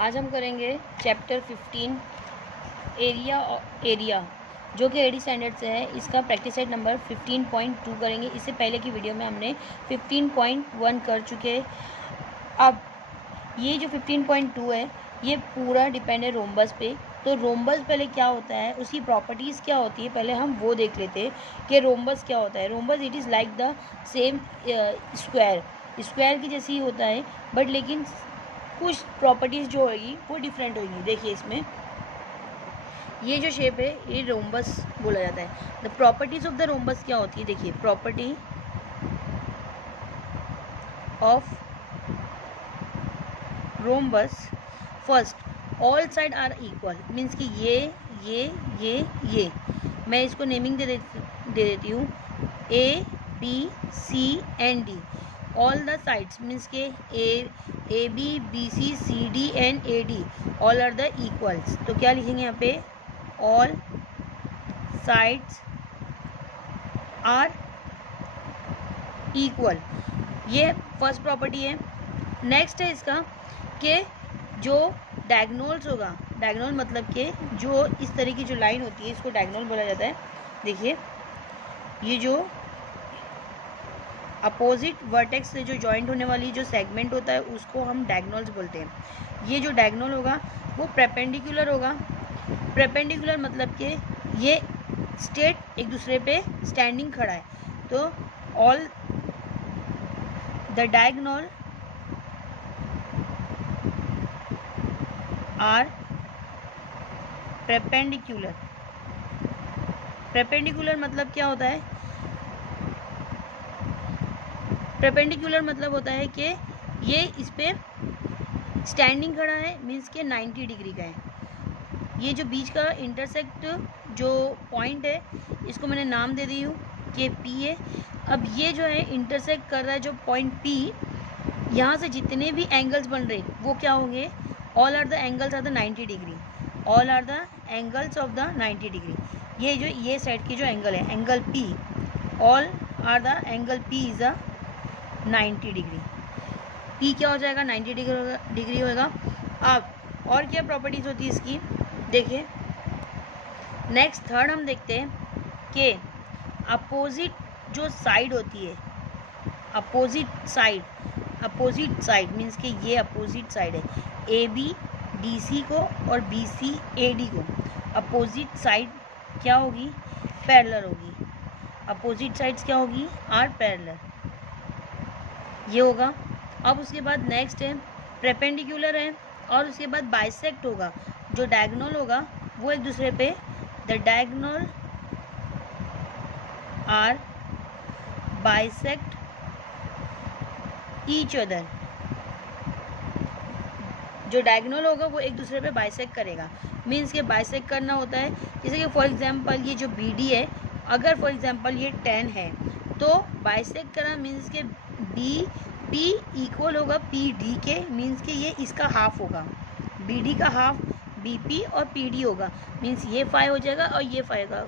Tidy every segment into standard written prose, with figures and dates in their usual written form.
आज हम करेंगे चैप्टर 15 एरिया जो कि एडी स्टैंडर्ड से है। इसका प्रैक्टिस सेट नंबर 15.2 करेंगे। इससे पहले की वीडियो में हमने 15.1 कर चुके हैं। अब ये जो 15.2 है ये पूरा डिपेंड है रोम्बस पे। तो रोम्बस पहले क्या होता है, उसकी प्रॉपर्टीज़ क्या होती है, पहले हम वो देख लेते हैं कि रोम्बस क्या होता है। Rhombus it is like the same square की जैसी ही होता है, बट लेकिन कुछ प्रॉपर्टीज़ जो होगी वो डिफरेंट होगी। देखिए इसमें ये जो शेप है ये रोम्बस बोला जाता है। The properties of the rhombus क्या होती है, देखिए property of rhombus first all side are equal, means कि ये मैं इसको नेमिंग दे देती हूँ A B C and D. All the sides means के A B B C C D and A D all are the equals. तो क्या लिखेंगे यहाँ पे, ऑल साइड्स आर इक्वल। ये फर्स्ट प्रॉपर्टी है। नेक्स्ट है इसका कि जो डायगोनल्स होगा, डायगोनल मतलब कि जो इस तरह की जो लाइन होती है इसको डायगोनल बोला जाता है। देखिए ये जो अपोजिट वर्टेक्स से जो जॉइंट होने वाली जो सेगमेंट होता है उसको हम डायगोनल्स बोलते हैं। ये जो डायगोनल होगा वो परपेंडिकुलर होगा। परपेंडिकुलर मतलब कि ये स्ट्रेट एक दूसरे पे स्टैंडिंग खड़ा है। तो all the diagonal are perpendicular. Perpendicular मतलब क्या होता है, परपेंडिकुलर मतलब होता है कि ये इस पे स्टैंडिंग खड़ा है, मीन्स के 90 डिग्री का है। ये जो बीच का इंटरसेक्ट जो पॉइंट है इसको मैंने नाम दे दी हूँ कि पी है। अब ये जो है इंटरसेक्ट कर रहा है जो पॉइंट पी, यहाँ से जितने भी एंगल्स बन रहे वो क्या होंगे, all are the angles are the 90 degree. All are the angles of the 90 degree. ये जो ये साइड की जो एंगल है angle P, all are the angle P is a 90 degree. P क्या हो जाएगा, 90 डिग्री होगा। अब और क्या प्रॉपर्टीज़ होती है इसकी, देखिए नेक्स्ट थर्ड हम देखते हैं कि अपोजिट जो साइड होती है, अपोजिट साइड मीन्स कि ये अपोजिट साइड है, ए बी डी सी को और बी सी ए डी को। अपोजिट साइड क्या होगी, पैरेलल होगी। अपोजिट साइड्स क्या होगी, आर पैरेलल, ये होगा। अब उसके बाद नेक्स्ट है परपेंडिकुलर है, और उसके बाद बाइसेक्ट होगा। जो डायगोनल होगा वो एक दूसरे पे, the diagonal are bisect each other. जो डायगोनल होगा वो एक दूसरे पे बाइसेक्ट करेगा, मीन्स के बाइसेक्ट करना होता है जैसे कि फॉर एग्जांपल ये जो बी डी है, अगर फॉर एग्जांपल ये 10 है तो बाइसेक्ट करना मीन्स के बी पी इक्वल होगा पी डी के, मीन्स के ये इसका हाफ होगा, बी डी का हाफ बी पी और पी डी होगा, मीन्स ये 5 हो जाएगा और ये 5 होगा।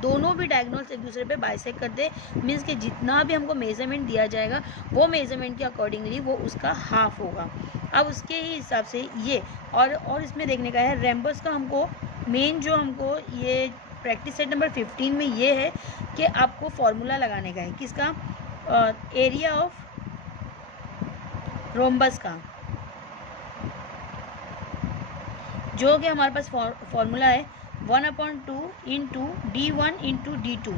दोनों भी डायगोनल्स एक दूसरे पे बाइसेक्ट करते, मीन्स कि जितना भी हमको मेजरमेंट दिया जाएगा वो मेजरमेंट के अकॉर्डिंगली वो उसका हाफ होगा। अब उसके ही हिसाब से ये और इसमें देखने का है रेम्बस का। हमको मेन जो हमको ये प्रैक्टिस सेट नंबर 15 में ये है कि आपको फॉर्मूला लगाने का है, किसका, एरिया ऑफ रोम्बस का, जो कि हमारे पास फॉर्मूला है 1/2 into D1 into D2।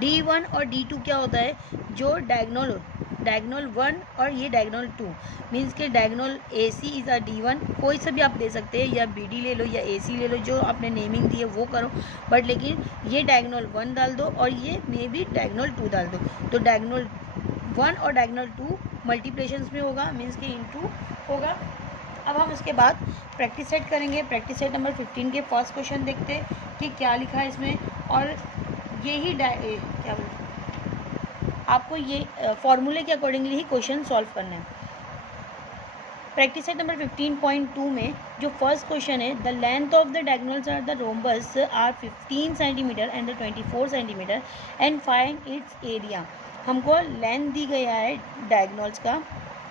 D1 और D2 क्या होता है, जो डायगोनल 1 और ये डायगोनल 2, मीन्स के diagonal AC is a D1। कोई सा भी आप दे सकते हैं, या BD ले लो या AC ले लो, जो आपने नेमिंग दी है वो करो, बट लेकिन ये डायगोनल 1 डाल दो और ये मे भी डायगोनल 2 डाल दो। तो डायगोनल 1 और डायगोनल 2 मल्टीप्लिकेशंस में होगा, मीन्स के इंटू होगा। अब हम उसके बाद प्रैक्टिस सेट करेंगे। प्रैक्टिस सेट नंबर 15 के फर्स्ट क्वेश्चन देखते हैं कि क्या लिखा है इसमें, और यही क्या बोलते आपको ये फॉर्मूले के अकॉर्डिंगली ही क्वेश्चन सॉल्व करना है। प्रैक्टिस सेट नंबर 15.2 में जो फर्स्ट क्वेश्चन है, the length of the diagonals are the rhombus are 15 centimetre and the 24 centimetre and find its area. हमको लेंथ दी गया है डायगोनल्स का,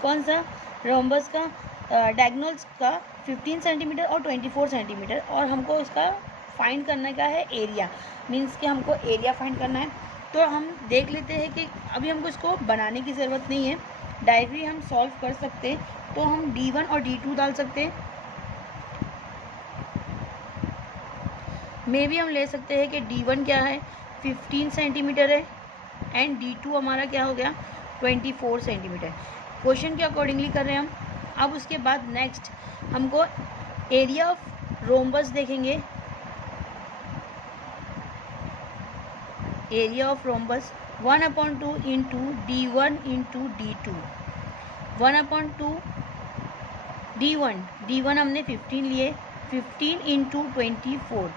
कौन सा, रोम्बस का, डायगोनल्स का 15 सेंटीमीटर और 24 सेंटीमीटर, और हमको इसका फाइंड करने का है एरिया, मीन्स कि हमको एरिया फाइंड करना है। तो हम देख लेते हैं कि अभी हमको इसको बनाने की ज़रूरत नहीं है, डायरेक्टली हम सॉल्व कर सकते हैं। तो हम D1 और D2 डाल सकते हैं। मे भी हम ले सकते हैं कि D1 क्या है 15 सेंटीमीटर है एंड D2 हमारा क्या हो गया 24 सेंटीमीटर। क्वेश्चन के अकॉर्डिंगली कर रहे हैं हम। अब उसके बाद नेक्स्ट हमको एरिया ऑफ रोम्बस देखेंगे। Area of rhombus 1/2 into D1 into D2, 1/2 D1 हमने 15 लिए, 15 इंटू 24।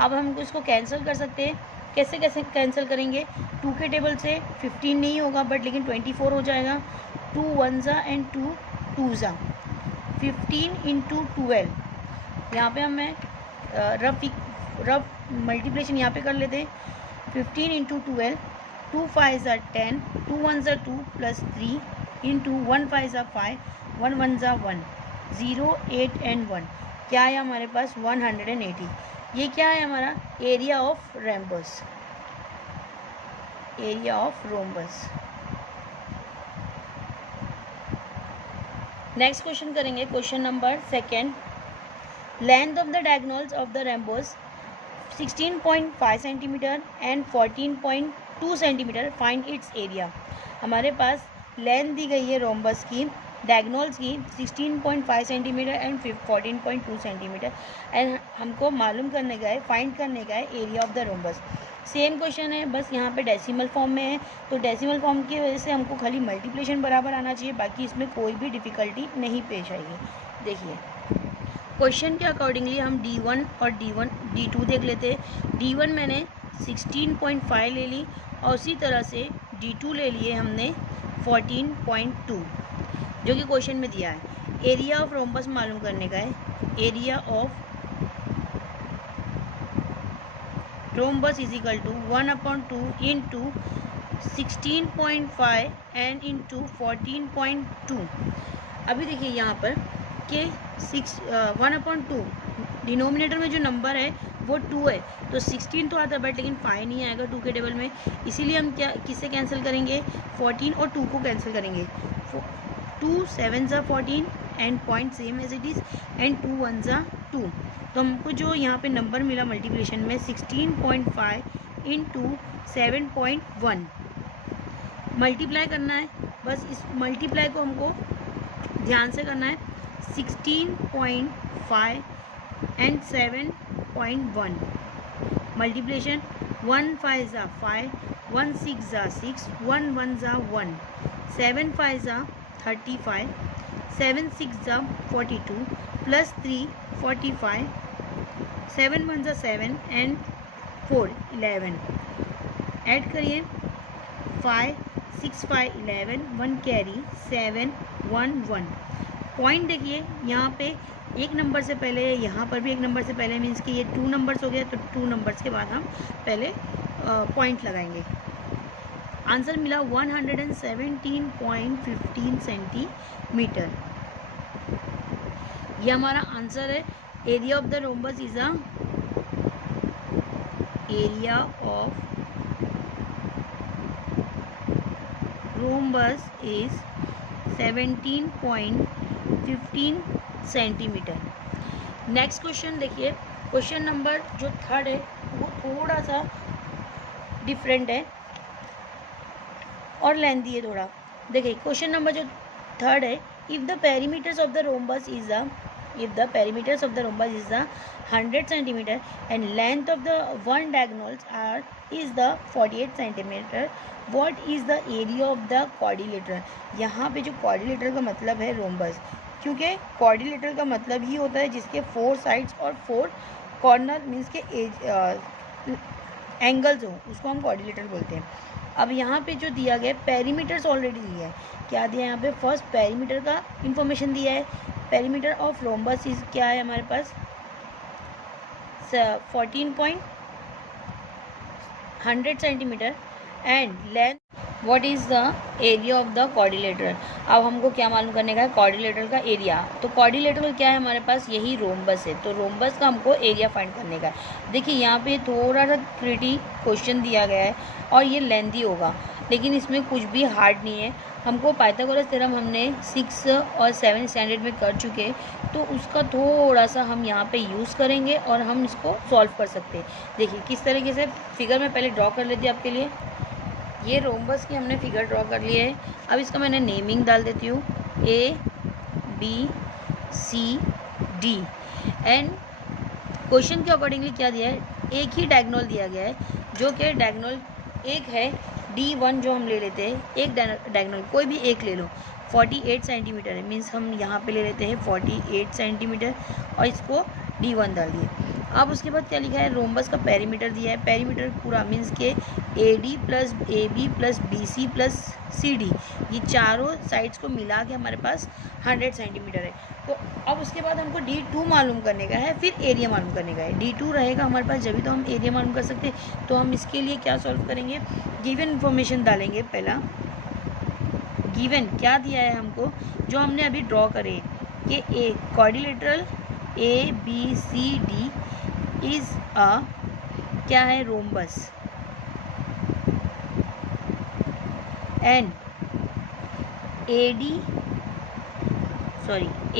अब हम इसको कैंसिल कर सकते हैं। कैसे कैसे कैंसिल करेंगे, 2 के टेबल से 15 नहीं होगा बट लेकिन 24 हो जाएगा। 2 1 एंड 2 2 15 इंटू 12। यहाँ पे हमें रफ मल्टीप्लिकेशन यहाँ पे कर लेते हैं। 15 इंटू 12, 2 5 10, 2 1 2 प्लस 3 इंटू 1 5 5, 1 1 1, 0 8 एंड 1, क्या है हमारे पास 180। ये क्या है हमारा area of rhombus, area of rhombus. Next question करेंगे, question number 2। Length of the diagonals of the rhombus 16.5 centimetre and 14.2 centimetre, find its area. हमारे पास लेंथ दी गई है रोम्बस की, डायगोनल्स की 16.5 सेंटीमीटर एंड 14.2 सेंटीमीटर, एंड हमको मालूम करने का है, फाइंड करने का है area of the rhombus. Same question है, बस यहाँ पे डेसिमल फॉर्म में है, तो डेसिमल फॉर्म की वजह से हमको खाली मल्टीप्लिकेशन बराबर आना चाहिए, बाकी इसमें कोई भी डिफ़िकल्टी नहीं पेश आएगी। देखिए क्वेश्चन के अकॉर्डिंगली हम D1 और D2 देख लेते हैं। D1 मैंने 16.5 ले ली और उसी तरह से D2 ले लिए हमने 14.2, जो कि क्वेश्चन में दिया है। एरिया ऑफ रोम्बस मालूम करने का है, area of rhombus is equal to 1/2 into 16.5 and into 14.2। अभी देखिए यहाँ पर कि 1/2 डिनोमिनेटर में जो नंबर है वो 2 है, तो 16 तो आता है बट लेकिन 5 नहीं आएगा 2 के टेबल में, इसीलिए हम क्या किससे कैंसिल करेंगे 14 और 2 को कैंसिल करेंगे। 2 7 14 and point same as it is and 2 1 2, तो हमको जो यहाँ पे नंबर मिला मल्टीप्लिकेशन में 16.5 इंटू 7.1 मल्टीप्लाई करना है। बस इस मल्टीप्लाई को हमको ध्यान से करना है। 16.5 and 7.1 multiplication 1 5 5, 1 6 6, 1 1 1, 7 5 35, 7 6 42 plus 3 45, 7 1 7 and 4 11। Add करिए 5 6 5 11, 1 कैरी 7 1 1। पॉइंट देखिए यहाँ पे एक नंबर से पहले, यहाँ पर भी एक नंबर से पहले, मीन्स कि ये 2 नंबर्स हो गया, तो 2 नंबर्स के बाद हम पहले पॉइंट लगाएंगे। आंसर मिला 117.15 सेंटीमीटर। ये हमारा आंसर है। Area of the rhombus is a area of rhombus is 17.15 centimetre. Next question देखिए, क्वेश्चन नंबर जो 3 है वो थोड़ा सा डिफरेंट है और लेंथी है थोड़ा। देखिए क्वेश्चन नंबर जो 3 है, if the perimeters of the rhombus is the 100 centimeter and length of the one diagonals is the 48 centimeter, what is the area of the quadrilateral। यहाँ पे जो quadrilateral का मतलब है रोम्बस, क्योंकि quadrilateral का मतलब ही होता है जिसके 4 साइड्स और 4 कॉर्नर मीन्स के एंगल्स हो, उसको हम quadrilateral बोलते हैं। अब यहाँ पे जो दिया गया पेरीमीटर्स ऑलरेडी दिया है, क्या दिया है यहाँ पे, फर्स्ट पेरीमीटर का इंफॉर्मेशन दिया है। पेरीमीटर ऑफ रोम्बस इज क्या है हमारे पास 14.100 centimetre and length what is the area of the quadrilateral. अब हमको क्या मालूम करने का है, क्वाड्रिलेटरल का एरिया। तो क्वाड्रिलेटरल क्या है हमारे पास, यही रोम्बस है, तो रोम्बस का हमको एरिया फाइंड करने का है। देखिए यहाँ पे थोड़ा सा ट्रिकी क्वेश्चन दिया गया है और ये लेंथी होगा, लेकिन इसमें कुछ भी हार्ड नहीं है। हमको पाइथागोरस थ्योरम हमने 6 और 7 स्टैंडर्ड में कर चुके, तो उसका थोड़ा सा हम यहाँ पे यूज़ करेंगे और हम इसको सॉल्व कर सकते हैं। देखिए किस तरीके से फिगर में पहले ड्रॉ कर लेती है आपके लिए। ये रोम्बस की हमने फिगर ड्रॉ कर लिया है। अब इसका मैंने नेमिंग डाल देती हूँ, ABCD। एंड क्वेश्चन के अकॉर्डिंगली क्या दिया है, एक ही डायगोनल दिया गया है, जो कि डायगोनल एक है D1 जो हम ले लेते हैं, एक डायगोनल कोई भी एक ले लो, 48 सेंटीमीटर है, मीन्स हम यहाँ पे ले लेते हैं 48 सेंटीमीटर और इसको D1 डाल दिए। अब उसके बाद क्या लिखा है, रोम्बस का पेरीमीटर दिया है, पेरीमीटर पूरा मीन्स के AD plus AB plus BC plus CD, ये चारों साइड्स को मिला के हमारे पास 100 सेंटीमीटर है। तो अब उसके बाद हमको D2 मालूम करने का है, फिर एरिया मालूम करने का है। D2 रहेगा हमारे पास जब भी तो हम एरिया मालूम कर सकते हैं। तो हम इसके लिए क्या सॉल्व करेंगे, गिवन इन्फॉर्मेशन डालेंगे। पहला गिवन क्या दिया है हमको, जो हमने अभी ड्रॉ करे कि a quadrilateral ABCD is a क्या है, rhombus, and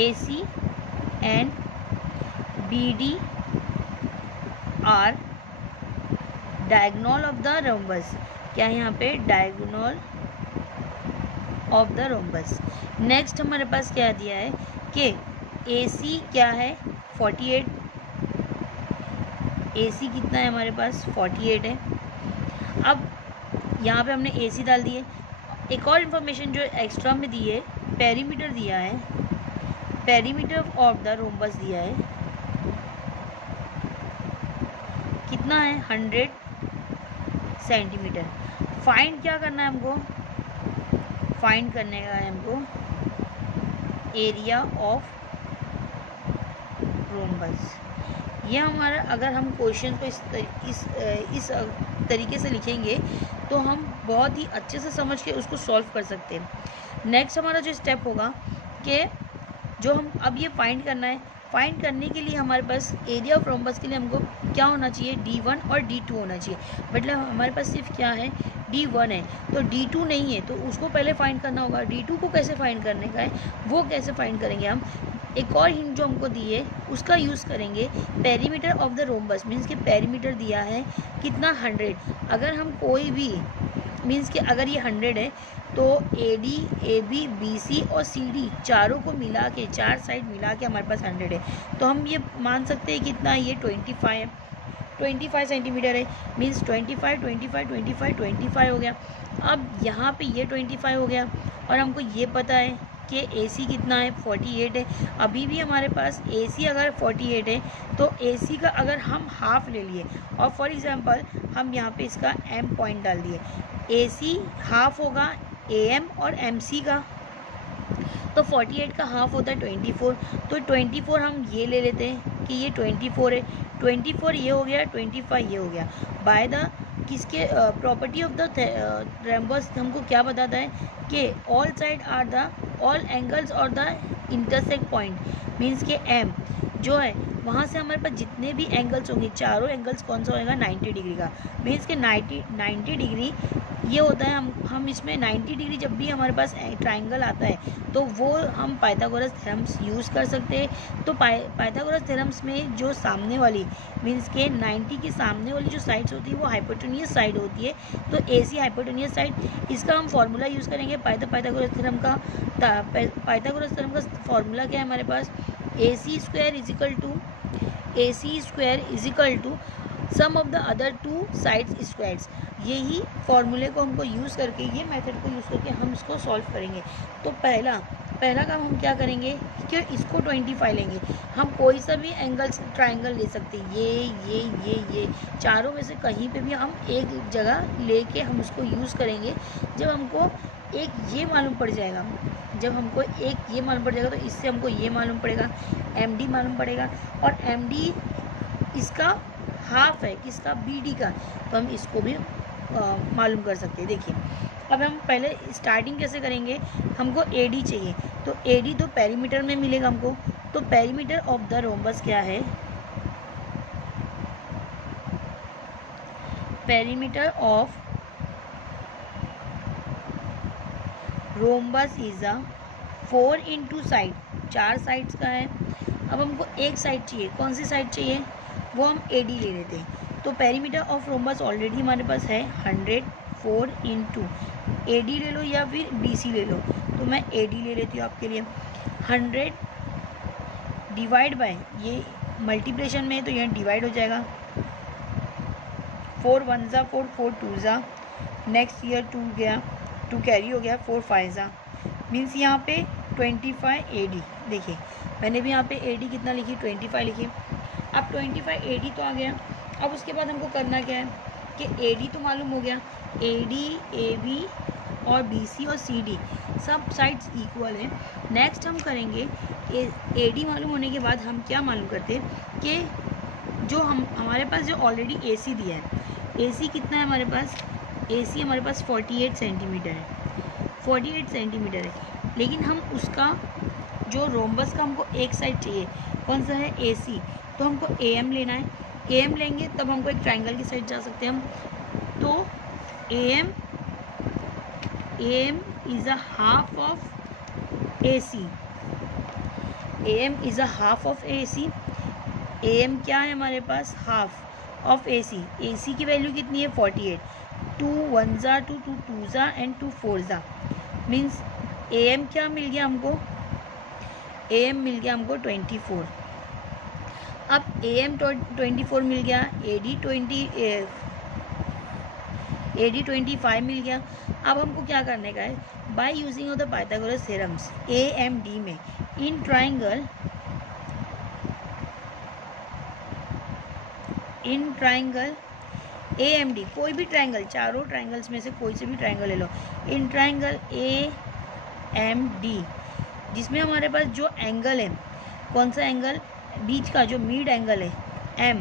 AC and BD are diagonal of the rhombus. क्या है यहाँ पे, diagonal of the rhombus. Next हमारे पास क्या दिया है कि AC क्या है, 48, AC कितना है हमारे पास, 48 है। अब यहाँ पे हमने AC डाल दिए। एक और इन्फॉर्मेशन जो एक्स्ट्रा में दी है, पेरीमीटर दिया है, पेरीमीटर ऑफ द रोम्बस दिया है, कितना है, 100 सेंटीमीटर। फाइंड क्या करना है हमको, फाइंड करने का है हमको एरिया ऑफ रोम्बस। ये हमारा, अगर हम क्वेश्चन को इस तरीके से लिखेंगे तो हम बहुत ही अच्छे से समझ के उसको सॉल्व कर सकते हैं। नेक्स्ट हमारा जो स्टेप होगा कि जो हम अब ये फाइंड करना है, फाइंड करने के लिए हमारे पास एरिया ऑफ रोम्बस के लिए हमको क्या होना चाहिए, D1 और D2 होना चाहिए। मतलब हमारे पास सिर्फ क्या है, D1 है, तो D2 नहीं है, तो उसको पहले फाइंड करना होगा। D2 को कैसे फाइंड करने का है, वो कैसे फाइंड करेंगे हम, एक और हिंट जो हमको दी है उसका यूज़ करेंगे। Perimeter of the rhombus means कि पेरीमीटर दिया है कितना, 100। अगर हम कोई भी मीन्स कि अगर ये 100 है तो AD AB BC और CD चारों को मिला के, चार साइड मिला के हमारे पास 100 है। तो हम ये मान सकते हैं कितना, ये 25 है, 25 सेंटीमीटर है, मीन्स 25 25 25 25 हो गया। अब यहाँ पे ये 25 हो गया और हमको ये पता है कि AC कितना है, 48 है। अभी भी हमारे पास AC अगर 48 है तो AC का अगर हम हाफ ले लिए और फॉर एग्जांपल हम यहाँ पे इसका M पॉइंट डाल दिए, AC हाफ होगा AM और MC का, तो 48 का हाफ होता है 24। तो 24 हम ये ले लेते हैं कि ये 24 है, 24 ये हो गया, 25 ये हो गया। बाय द किसके प्रॉपर्टी ऑफ द रोम्बस हमको क्या बताता है कि all side are the all angles और द इंटरसेक्ट पॉइंट मीन्स के M जो है वहाँ से हमारे पास जितने भी एंगल्स होंगे, चारों एंगल्स कौन सा होएगा, 90 डिग्री का। मीन्स के 90 डिग्री ये होता है, हम इसमें 90 डिग्री जब भी हमारे पास ट्राइंगल आता है तो वो हम पाइथागोरस थ्योरम्स यूज़ कर सकते हैं। तो पाइथागोरस थ्योरम्स में जो सामने वाली मीन्स के 90 के सामने वाली जो साइड्स होती है वो हाइपोटेन्यूस साइड होती है, तो AC हाइपोटेन्यूस साइड, इसका हम फार्मूला यूज़ करेंगे पाइथागोरस थ्योरम का। पाइथागोरस थ्योरम का फार्मूला क्या है हमारे पास, AC square is equal to sum of the other two sides squares. यही फॉर्मूले को हमको यूज़ करके, ये मेथड को यूज़ करके हम इसको सॉल्व करेंगे। तो पहला काम हम क्या करेंगे कि इसको 25 लेंगे। हम कोई सा भी एंगल्स ट्राइंगल ले सकते हैं, ये चारों में से कहीं पे भी हम एक जगह लेके हम उसको यूज़ करेंगे। जब हमको एक ये मालूम पड़ जाएगा, तो इससे हमको ये मालूम पड़ेगा, MD मालूम पड़ेगा, और MD इसका हाफ है किसका, BD का, तो हम इसको भी मालूम कर सकते हैं। देखिए अब हम पहले स्टार्टिंग कैसे करेंगे, हमको AD चाहिए, तो AD तो पेरीमीटर में मिलेगा हमको, तो पेरीमीटर ऑफ द रोम्बस क्या है, perimeter of rhombus is a 4 into side, 4 sides का है। अब हमको एक साइड चाहिए, कौन सी साइड चाहिए, वो हम AD ले लेते हैं। तो पेरीमीटर ऑफ रोम्बस ऑलरेडी हमारे पास है 100, 4 इंटू AD ले लो या फिर BC ले लो, तो मैं AD ले लेती हूँ आपके लिए। 100 डिवाइड बाय, ये मल्टीप्लिकेशन में है तो यहाँ डिवाइड हो जाएगा, 4 1 ज़ा 4, 4 2 ज़ा, नेक्स्ट ईयर 2 गया, 2 कैरी हो गया, 4 5 ज़ा, मीन्स यहाँ पे 25 AD। देखिए मैंने भी यहाँ पे AD कितना लिखी, 25 लिखी। अब 25 AD तो आ गया। अब उसके बाद हमको करना क्या है कि AD तो मालूम हो गया, AD AB और BC और CD सब साइड्स इक्वल है। नेक्स्ट हम करेंगे AD मालूम होने के बाद हम क्या मालूम करते हैं कि जो हमारे पास जो ऑलरेडी AC दिया है, AC कितना है हमारे पास, AC हमारे पास 48 सेंटीमीटर है, 48 सेंटीमीटर है। लेकिन हम उसका जो रोम्बस का हमको एक साइड चाहिए, कौन सा है, AC, तो हमको AM लेना है। AM लेंगे तब हमको एक ट्रायंगल की साइड जा सकते हैं हम, तो AM is a half of AC, AM is a half of AC। AM क्या है हमारे पास, हाफ ऑफ AC। AC की वैल्यू कितनी है, 48, 2 1 ज़ा 2, 2 2 ज़ा एंड 2 4 ज़ा, मीन्स AM क्या मिल गया हमको, AM मिल गया हमको 24। अब AM 24 मिल गया, AD 25 मिल गया। अब हमको क्या करने का है, bye using of the Pythagoras theorems AMD में इन ट्राइंगल AMD, कोई भी ट्राइंगल, चारों ट्राइंगल्स में से कोई से भी ट्राइंगल ले लो, इन ट्राइंगल AMD जिसमें हमारे पास जो एंगल है, कौन सा एंगल, बीच का जो मिड एंगल है M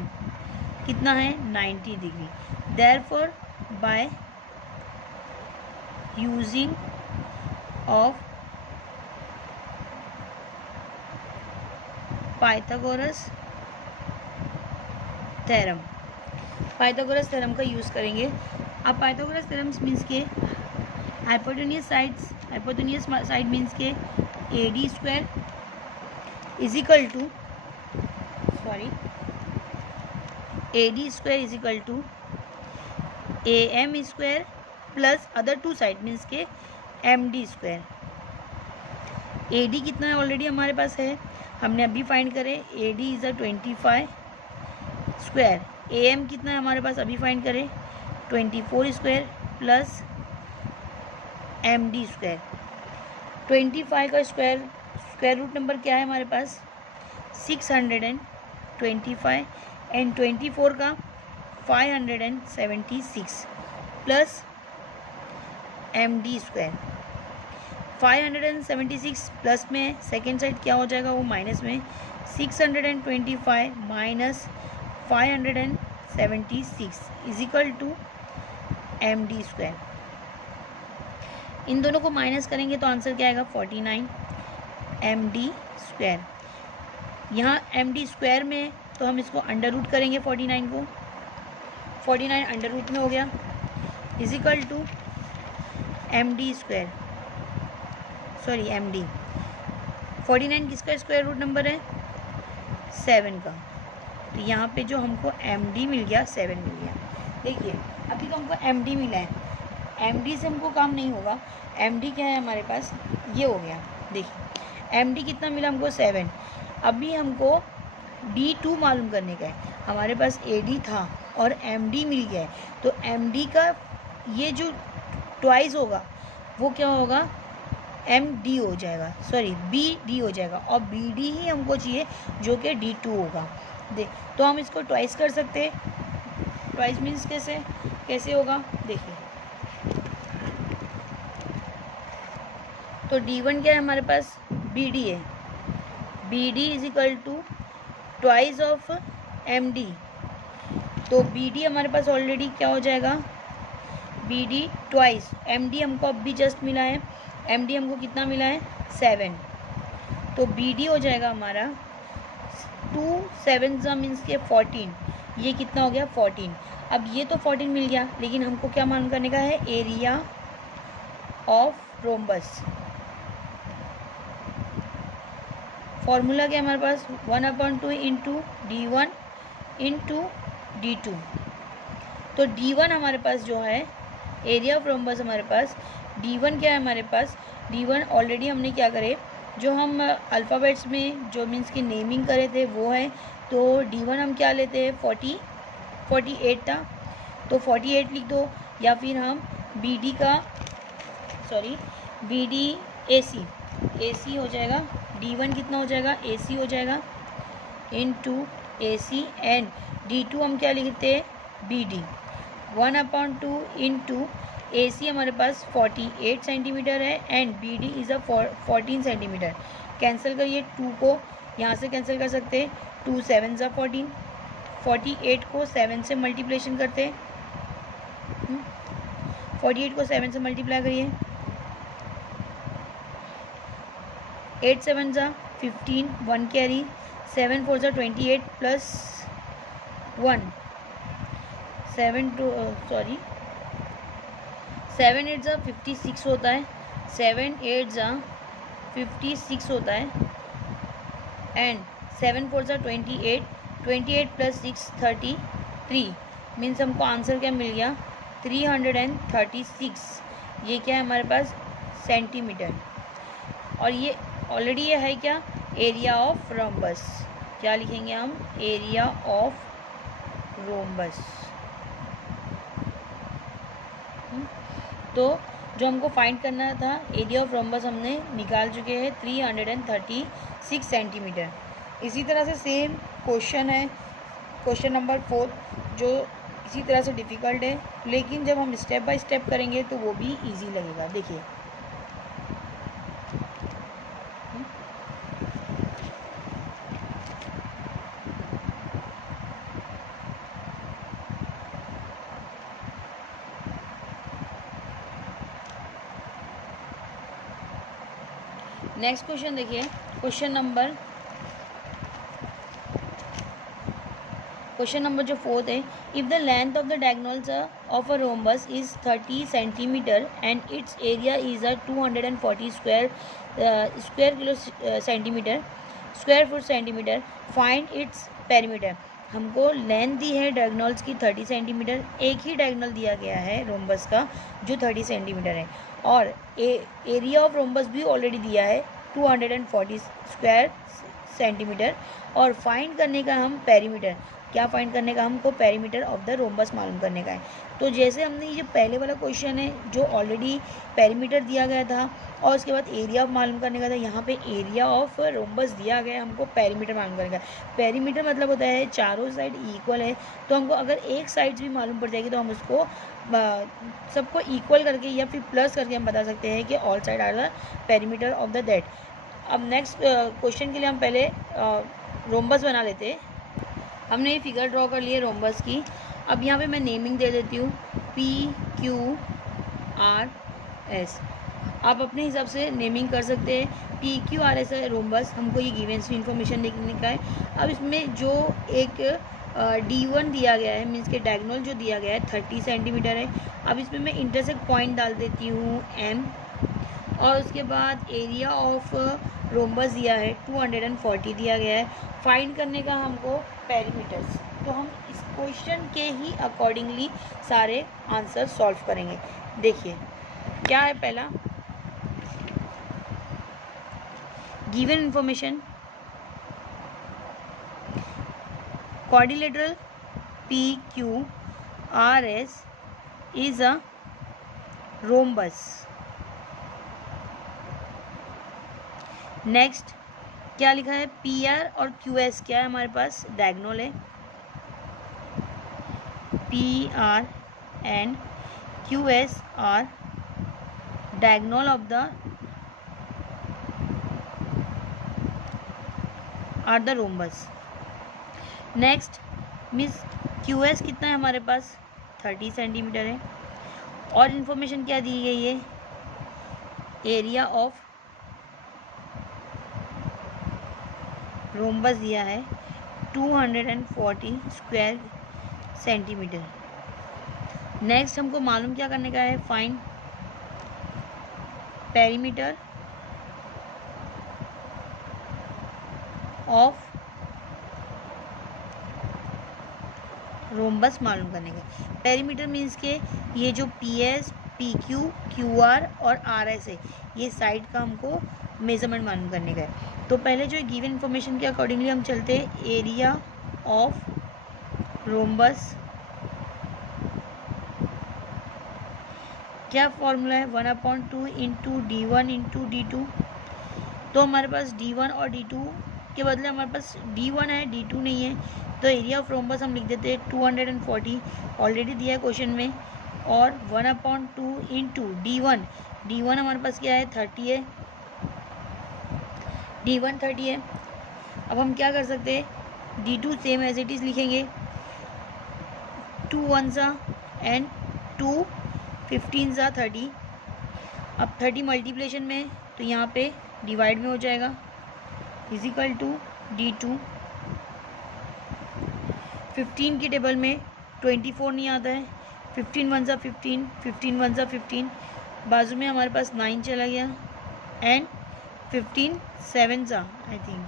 कितना है, 90 डिग्री। Therefore by using of Pythagoras theorem, Pythagoras theorem का यूज़ करेंगे। अब पाइथागोरस थ्योरम मीन्स के हाइपोटेन्यूस साइड मीन्स के AD square is equal to AD square is equal to AM square plus other two side means के MD square. AD कितना है already हमारे पास है, हमने अभी फाइंड करे, AD is a 25 square. AM कितना है हमारे पास, अभी फाइंड करे, 24 स्क्वायर प्लस MD स्क्वायर। 25 का स्क्वायर रूट नंबर क्या है हमारे पास, 625 एंड 24 का 576 प्लस MD स्क्वायर। 576 प्लस में सेकेंड साइड क्या हो जाएगा, वो माइनस में, 625 minus 576 is equal to MD square. इन दोनों को माइनस करेंगे तो आंसर क्या आएगा, 49 MD स्क्वायर। यहाँ MD स्क्वायर में तो हम इसको अंडर रूट करेंगे 49 को, 49 अंडर रूट में हो गया, is equal to MD square, sorry MD। 49 किसका स्क्वायर रूट नंबर है, 7 का, तो यहाँ पे जो हमको MD मिल गया 7 मिल गया। देखिए अभी तो हमको MD मिला है, MD से हमको काम नहीं होगा, MD क्या है हमारे पास, ये हो गया। देखिए MD कितना मिला हमको, 7। अभी हमको D2 मालूम करने का है, हमारे पास AD था और MD मिल गया है, तो MD का ये जो ट्वाइस होगा वो क्या होगा, MD हो जाएगा, सॉरी BD हो जाएगा, और BD ही हमको चाहिए जो कि D2 होगा। देख तो हम इसको ट्वाइस कर सकते हैं, ट्वाइस मीन्स कैसे होगा, देखिए तो D1 क्या है हमारे पास, BD है, BD is equal to twice of MD, तो BD हमारे पास ऑलरेडी क्या हो जाएगा, B D twice M D हमको अब भी जस्ट मिला है, एम डी हमको कितना मिला है 7, तो बी डी हो जाएगा हमारा 2 7 मीन्स के 14, ये कितना हो गया 14। अब ये तो 14 मिल गया, लेकिन हमको क्या मालूम करने का है, एरिया ऑफ रोम्बस। फॉर्मूला क्या हमारे पास 1/2 इंटू D1 इंटू D2। तो D1 हमारे पास जो है एरिया ऑफ रोम्बस, हमारे पास D1 क्या है, हमारे पास D1 ऑलरेडी हमने क्या करे, जो हम अल्फ़ाबेट्स में जो मीन्स की नेमिंग करे थे वो है, तो D1 हम क्या लेते हैं 48 था, तो 48 लिख दो, या फिर हम BD AC हो जाएगा, D1 कितना हो जाएगा AC हो जाएगा इंटू AC, एंड D2 हम क्या लिखते हैं BD 1/2 इंटू AC हमारे पास 48 सेंटीमीटर है and BD is a 14 centimetre. Cancel करिए, 2 को यहाँ से कैंसिल कर सकते हैं, 2 7 ज़ा 14, 48 को 7 से मल्टीप्लिकेशन करते हैं, 48 को 7 से मल्टीप्लाई करिए, 8 7 ज़ा 15, 1 कैरी, 7 4 ज़ा 28 प्लस 1, 7 8 ज़ा 56 होता है, 7 8 ज़ा 56 होता है, एंड 7 4 ज़ा 28 प्लस 6 33, मीन्स हमको आंसर क्या मिल गया 336। ये क्या है हमारे पास सेंटीमीटर, और ये ऑलरेडी ये है क्या एरिया ऑफ रोम्बस। क्या लिखेंगे हम, एरिया ऑफ रोम्बस। तो जो हमको फाइंड करना था एरिया ऑफ रोम्बस हमने निकाल चुके हैं 336 सेंटीमीटर। इसी तरह से सेम क्वेश्चन है, क्वेश्चन नंबर 4, जो इसी तरह से डिफ़िकल्ट है, लेकिन जब हम स्टेप बाय स्टेप करेंगे तो वो भी इजी लगेगा। देखिए नेक्स्ट क्वेश्चन देखिए, क्वेश्चन नंबर जो 4 है, if the length of the diagonals of a rhombus is 30 centimetre and it's area is 240 square foot centimetre, find its perimeter. हमको लेंथ दी है डायगोनल्स की 30 सेंटीमीटर, एक ही डायगोनल दिया गया है रोम्बस का जो 30 सेंटीमीटर है, और एरिया ऑफ रोम्बस भी ऑलरेडी दिया है 240 स्क्वायर सेंटीमीटर, और फाइंड करने का हम पेरीमीटर, क्या फाइंड करने का, हमको पेरीमीटर ऑफ द रोम्बस मालूम करने का है। तो जैसे हमने ये पहले वाला क्वेश्चन है जो ऑलरेडी पेरीमीटर दिया गया था और उसके बाद एरिया मालूम करने का था, यहाँ पे एरिया ऑफ रोम्बस दिया गया है, हमको पेरीमीटर मालूम करने का। पेरीमीटर मतलब होता है चारों साइड इक्वल है, तो हमको अगर एक साइड भी मालूम पड़ जाएगी तो हम उसको सबको इक्वल करके या फिर प्लस करके हम बता सकते हैं कि all side are the perimeter of the that. अब नेक्स्ट क्वेश्चन के लिए हम पहले रोम्बस बना लेते हैं। हमने ये फिगर ड्रॉ कर लिए रोम्बस की। अब यहाँ पे मैं नेमिंग दे देती हूँ PQRS। आप अपने हिसाब से नेमिंग कर सकते हैं। PQRS है रोम्बस, हमको ये गिवेंस इन्फॉर्मेशन लिखने का है। अब इसमें जो एक D1 दिया गया है, मीन्स के डायगोनल जो दिया गया है 30 सेंटीमीटर है। अब इसमें मैं इंटरसेक्ट पॉइंट डाल देती हूँ M, और उसके बाद एरिया ऑफ रोम्बस दिया है 240 दिया गया है। फाइंड करने का हमको पेरीमीटर्स, तो हम इस क्वेश्चन के ही अकॉर्डिंगली सारे आंसर सॉल्व करेंगे। देखिए क्या है, पहला given information, quadrilateral PQRS is a rhombus. Next क्या लिखा है, PR और QS क्या है हमारे पास, डायगोनल है। PR and QS are diagonal of the rhombus. Next miss QS कितना है हमारे पास 30 सेंटीमीटर है, और इन्फॉर्मेशन क्या दी गई है, एरिया ऑफ रोम्बस दिया है 240 स्क्वायर सेंटीमीटर। नेक्स्ट हमको मालूम क्या करने का है, फाइंड पेरीमीटर ऑफ रोम्बस मालूम करने का। पेरीमीटर मीन्स के ये जो PS, PQ, QR और RS है, ये साइड का हमको मेजरमेंट मालूम करने का है। तो पहले जो गिवन इन्फॉर्मेशन के अकॉर्डिंगली हम चलते हैं, एरिया ऑफ रोम्बस, क्या फॉर्मूला है, 1/2 इंटू D1 इंटू D2। तो हमारे पास D1 और D2 के बदले हमारे पास D1 है, D2 नहीं है, तो एरिया ऑफ रोम्बस हम लिख देते हैं 240, ऑलरेडी दिया है क्वेश्चन में, और 1/2 इंटू D1 हमारे पास क्या है, 30 है, D1 30 है। अब हम क्या कर सकते हैं, D2 same as it is लिखेंगे, 2 1 एंड 2 15 30। अब 30 मल्टीप्लिकेशन में, तो यहाँ पे डिवाइड में हो जाएगा, इजिकल टू D2। 15 की टेबल में 24 नहीं आता है, 15 1 15, 15 1 15, बाजू में हमारे पास 9 चला गया, एंड 15 7 आई थिंक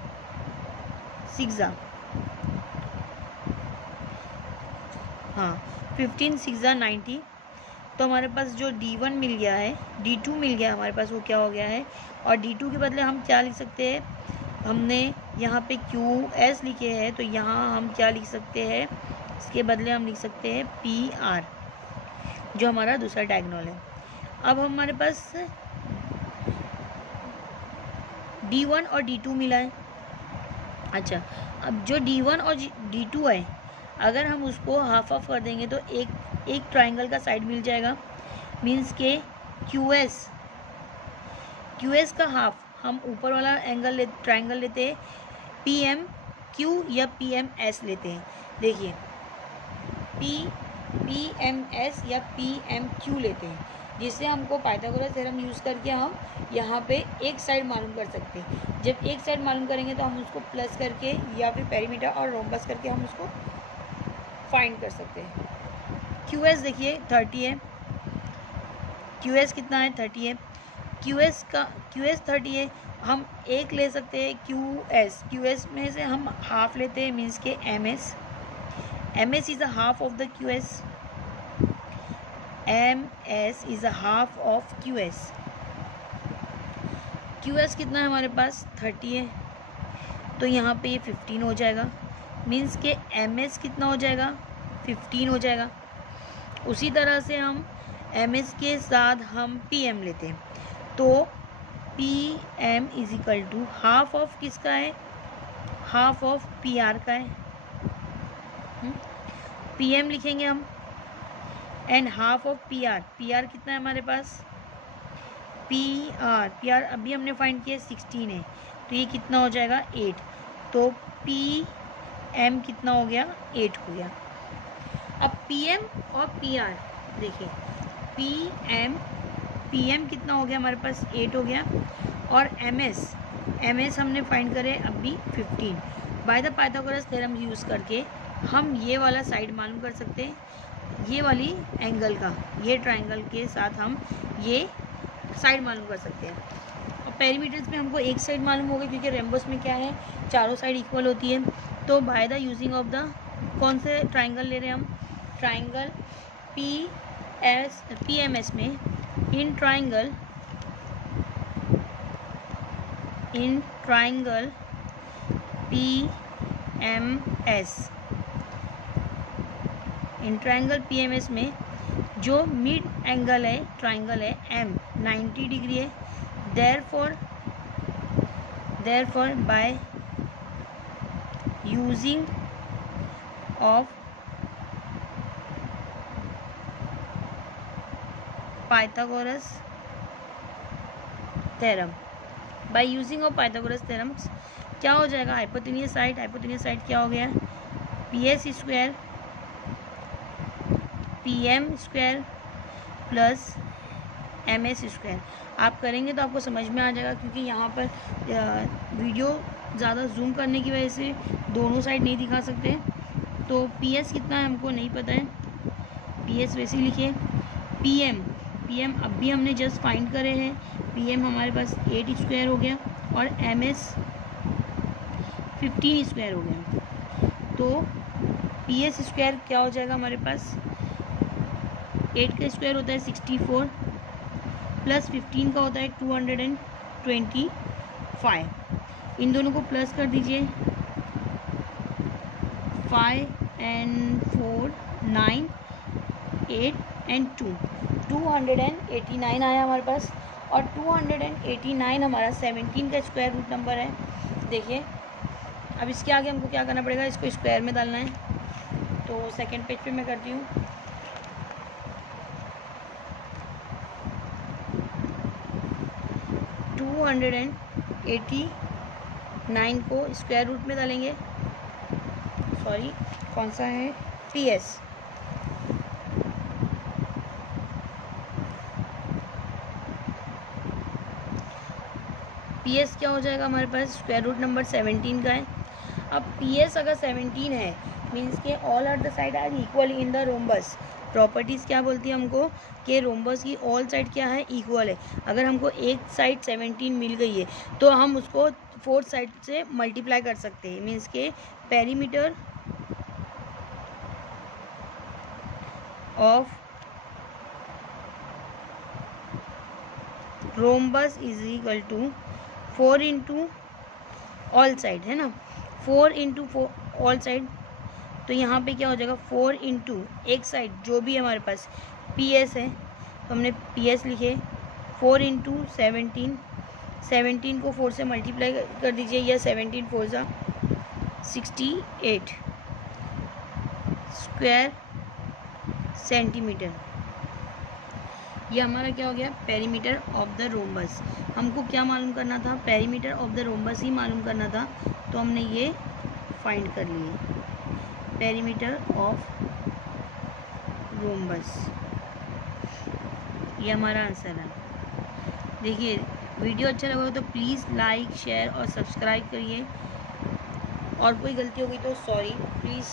6 हाँ 15 6 90। तो हमारे पास जो D1 मिल गया है, D2 मिल गया हमारे पास, वो क्या हो गया है, और D2 के बदले हम क्या लिख सकते हैं, हमने यहाँ पे QS लिखे हैं, तो यहाँ हम क्या लिख सकते हैं, इसके बदले हम लिख सकते हैं PR, जो हमारा दूसरा डायगोनल है। अब हमारे पास D1 और D2 मिला है। अच्छा, अब जो D1 और D2 है, अगर हम उसको हाफ ऑफ कर देंगे तो एक ट्राइंगल का साइड मिल जाएगा, मीन्स के QS का हाफ हम ऊपर वाला एंगल ट्राइंगल लेते हैं, PMQ या PMS लेते हैं। देखिए PMS या PMQ लेते हैं, जिससे हमको पाइथागोरस थ्योरम यूज़ करके हम यहाँ पे एक साइड मालूम कर सकते हैं। जब एक साइड मालूम करेंगे तो हम उसको प्लस करके या फिर पेरीमीटर और रोम्बस करके हम उसको फाइंड कर सकते हैं। QS देखिए 30 है, QS कितना है, 30 है, QS 30 है। हम एक ले सकते हैं QS में से हम हाफ लेते हैं, मीन्स के MS is a half of the QS, MS is a half of QS कितना है हमारे पास, 30 है, तो यहाँ पे ये 15 हो जाएगा, मीन्स के MS कितना हो जाएगा, 15 हो जाएगा। उसी तरह से हम MS के साथ हम PM लेते हैं, तो PM is equal to half of किसका है, हाफ ऑफ PR का है। PM लिखेंगे हम, एंड हाफ ऑफ PR कितना है हमारे पास, PR अभी हमने फाइंड किया 16 है, तो ये कितना हो जाएगा, 8, तो PM कितना हो गया, 8 हो गया। अब PM और PR देखिए, PM कितना हो गया हमारे पास, 8 हो गया, और MS हमने फाइंड करे अभी 15। By the Pythagoras theorem use करके हम ये वाला साइड मालूम कर सकते हैं, ये वाली एंगल का, ये ट्राइंगल के साथ हम ये साइड मालूम कर सकते हैं। और पेरीमीटर्स में हमको एक साइड मालूम होगा, क्योंकि रेम्बस में क्या है, चारों साइड इक्वल होती है। तो by the using of the, कौन से ट्राइंगल ले रहे हैं हम, ट्राइंगल PMS में, इन ट्राइंगल PMS में जो मिड एंगल है, ट्राइंगल है M 90 डिग्री है, therefore by using of Pythagoras theorem, bye using of Pythagoras theorems क्या हो जाएगा, हाइपोटेन्यूस साइड क्या हो गया, PS square PM square plus MS square. आप करेंगे तो आपको समझ में आ जाएगा, क्योंकि यहाँ पर वीडियो ज़्यादा जूम करने की वजह से दोनों साइड नहीं दिखा सकते। तो PS कितना है हमको नहीं पता है, PS वैसे ही लिखिए। PM अभी हमने जस्ट फाइंड करे हैं। PM हमारे पास 8 स्क्वायर हो गया और MS 15 स्क्वायर हो गया। तो PS स्क्वायर क्या हो जाएगा हमारे पास, 8 का स्क्वायर होता है 64 प्लस 15 का होता है 225। इन दोनों को प्लस कर दीजिए, 5 and 4 9 8 and 2 289 आया हमारे पास। और 289 हमारा 17 का स्क्वायर रूट नंबर है। देखिए अब इसके आगे हमको क्या करना पड़ेगा, इसको स्क्वायर में डालना है। तो सेकंड पेज पे मैं करती हूँ। टू 289 को स्क्वायर रूट में डालेंगे, सॉरी कौन सा है, PS। PS क्या हो जाएगा हमारे पास, स्क्वायर रूट नंबर 17 का है। अब PS अगर 17 है मीन्स के all are the side are equal in the rhombus. Properties क्या बोलती है हमको कि रोम्बस की ऑल साइड क्या है, इक्वल है। अगर हमको एक साइड 17 मिल गई है तो हम उसको फोर्थ साइड से मल्टीप्लाई कर सकते हैं। मीन्स के perimeter of rhombus is equal to 4 into all side, है ना, 4 इंटू ऑल साइड। तो यहाँ पे क्या हो जाएगा, 4 इंटू एक साइड जो भी हमारे पास PS है तो हमने PS लिखे, 4 इंटू 17 को 4 से मल्टीप्लाई कर दीजिए, या 17 4 जा 68 स्क्वायर सेंटीमीटर। ये हमारा क्या हो गया, पेरीमीटर ऑफ द रोम्बस। हमको क्या मालूम करना था, पेरीमीटर ऑफ द रोम्बस ही मालूम करना था, तो हमने ये फाइंड कर लिए, पेरीमीटर ऑफ रोम्बस। ये हमारा आंसर है। देखिए वीडियो अच्छा लगा हो तो प्लीज़ लाइक शेयर और सब्सक्राइब करिए, और कोई गलती होगी तो सॉरी प्लीज़